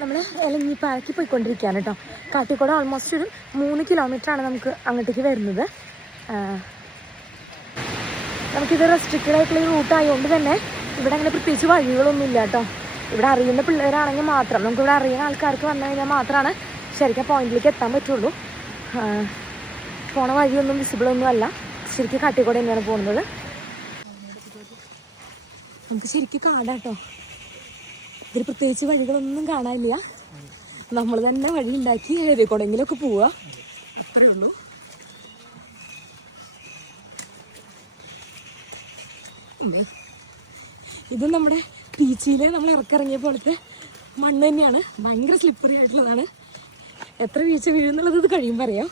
നമ്മൾ എലഞ്ഞിപ്പാലയ്ക്ക് പോയിക്കൊണ്ടിരിക്കുകയാണ് കേട്ടോ. കാട്ടിക്കോട് ഓൾമോസ്റ്റ് ഒരു 3 കിലോമീറ്ററാണ് നമുക്ക് അങ്ങോട്ടേക്ക് വരുന്നത്. നമുക്കിത് റെസ്ട്രിക്റ്റഡ് ആയിട്ടുള്ള റൂട്ട് ആയതുകൊണ്ട് തന്നെ ഇവിടെ അങ്ങനെ പ്രത്യേകിച്ച് വഴികളൊന്നും ഇല്ല കേട്ടോ. ഇവിടെ അറിയുന്ന പിള്ളേരാണെങ്കിൽ മാത്രം, നമുക്കിവിടെ അറിയുന്ന ആൾക്കാർക്ക് വന്നു കഴിഞ്ഞാൽ മാത്രമാണ് ശരിക്കും പോയിന്റിലേക്ക് എത്താൻ പറ്റുള്ളൂ. പോണ വഴിയൊന്നും വിസിബിളൊന്നും അല്ല. ശരിക്കും കാട്ടിക്കോട് തന്നെയാണ് പോകുന്നത്. നമുക്ക് ശരിക്കും കാടാട്ടോ. ഇതിൽ പ്രത്യേകിച്ച് വഴികളൊന്നും കാണാനില്ല. നമ്മൾ തന്നെ വഴി ഉണ്ടാക്കി ഏതെങ്കിലൊക്കെ പോവുക, അത്രേ ഉള്ളൂ. ഇത് നമ്മുടെ ബീച്ചിൽ നമ്മൾ ഇറക്കിറങ്ങിയ പോലത്തെ മണ്ണ് തന്നെയാണ്. ഭയങ്കര സ്ലിപ്പറി ആയിട്ടുള്ളതാണ്. എത്ര വീഴ്ച വീഴുന്നുള്ളത് ഇത് കഴിയുമ്പോൾ അറിയാം.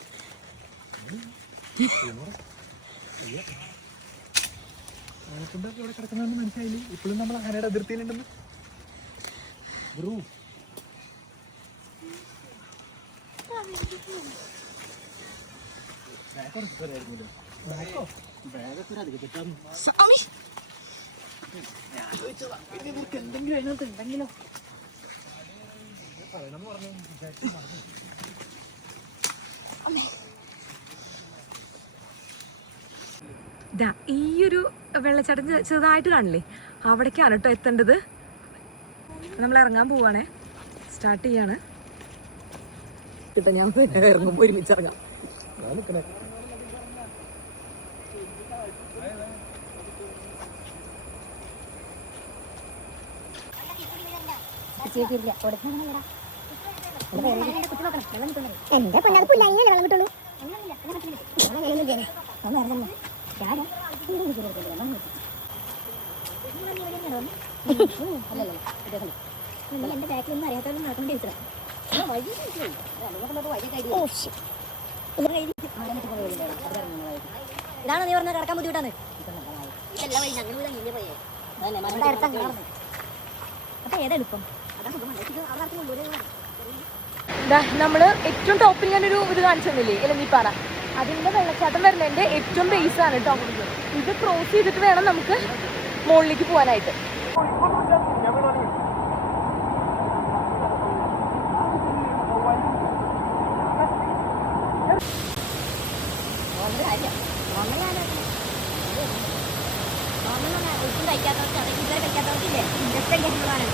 ഇപ്പോഴും നമ്മൾ ആനയുടെ അതിർത്തിയിലുണ്ടെന്ന് എന്തെങ്കിലും അതിനകത്ത് ഉണ്ടെങ്കിലോ ഈ ഒരു വെള്ളച്ചാട്ടം ചെറുതായിട്ട് കാണില്ലേ, അവിടേക്കാണ് കേട്ടോ എത്തേണ്ടത്. നമ്മൾ ഇറങ്ങാൻ പോവാണേ, സ്റ്റാർട്ട് ചെയ്യാണ് കേട്ടോ. ഞാൻ ഇറങ്ങുമ്പോൾ ഒരുമിച്ച് ഇറങ്ങാം. എന്റെ പൊന്നത് പുല്ലായില്ലേ വെള്ളം കിട്ടുള്ളൂ. എന്റെ ബാക്കിലൊന്നും അറിയാത്തവരും നടക്കൊണ്ട് ചോദിച്ചത് ഇതാണോ നീ പറഞ്ഞ കിടക്കാൻ ബുദ്ധിമുട്ടാണ്. അപ്പൊ ഏതെടുപ്പം നമ്മൾ ഏറ്റവും ടോപ്പിൽ ഞാനൊരു ഇത് കാണിച്ചു തന്നില്ലേ, എലഞ്ഞിപ്പാറ. അതിന്റെ വെള്ളച്ചാട്ടം വരുന്നതിന്റെ ഏറ്റവും ബേസ് ആണ് കേട്ടോ. ഇത് ക്രോസ് ചെയ്തിട്ട് വേണം നമുക്ക് മുകളിലേക്ക് പോകാനായിട്ട്. കഴിക്കാത്തവർക്കില്ലേ ജസ്റ്റ് കഴിക്കുന്നതാണ്.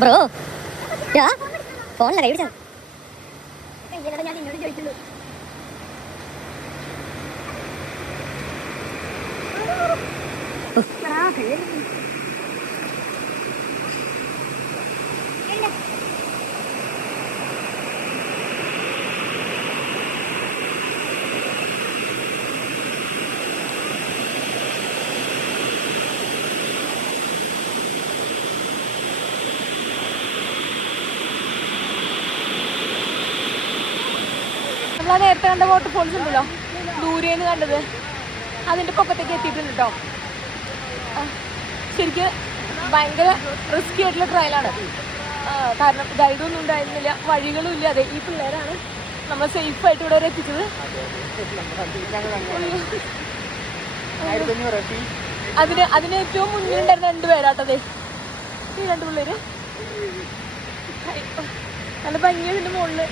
ബ്രോ ഫോണില കൈ പിടിച്ചോ. ഞാൻ നിന്നോട് ചോദിച്ചുള്ളൂ. നമ്മളാ നേരത്തെ കണ്ട വാട്ടർഫോൾസ് ഉണ്ടല്ലോ, ദൂരേന്ന് കണ്ടത്, അതിന്റെ പൊക്കത്തേക്ക് എത്തിയിട്ടുണ്ട് കേട്ടോ. ശരിക്കും ഭയങ്കര റിസ്കി ആയിട്ടുള്ള ട്രയലാണ്. കാരണം ഗൈഡൊന്നും ഉണ്ടായിരുന്നില്ല, വഴികളും ഇല്ല. അതെ, ഈ പിള്ളേരാണ് നമ്മൾ സേഫ് ആയിട്ട് ഇവിടെ വരെ എത്തിച്ചത്. അതിന് ഏറ്റവും മുന്നിലുണ്ടായിരുന്ന 2 പേരാട്ടതേ, ഈ 2 പിള്ളേര്. നല്ല ഭംഗിയതിന്റെ മുകളില്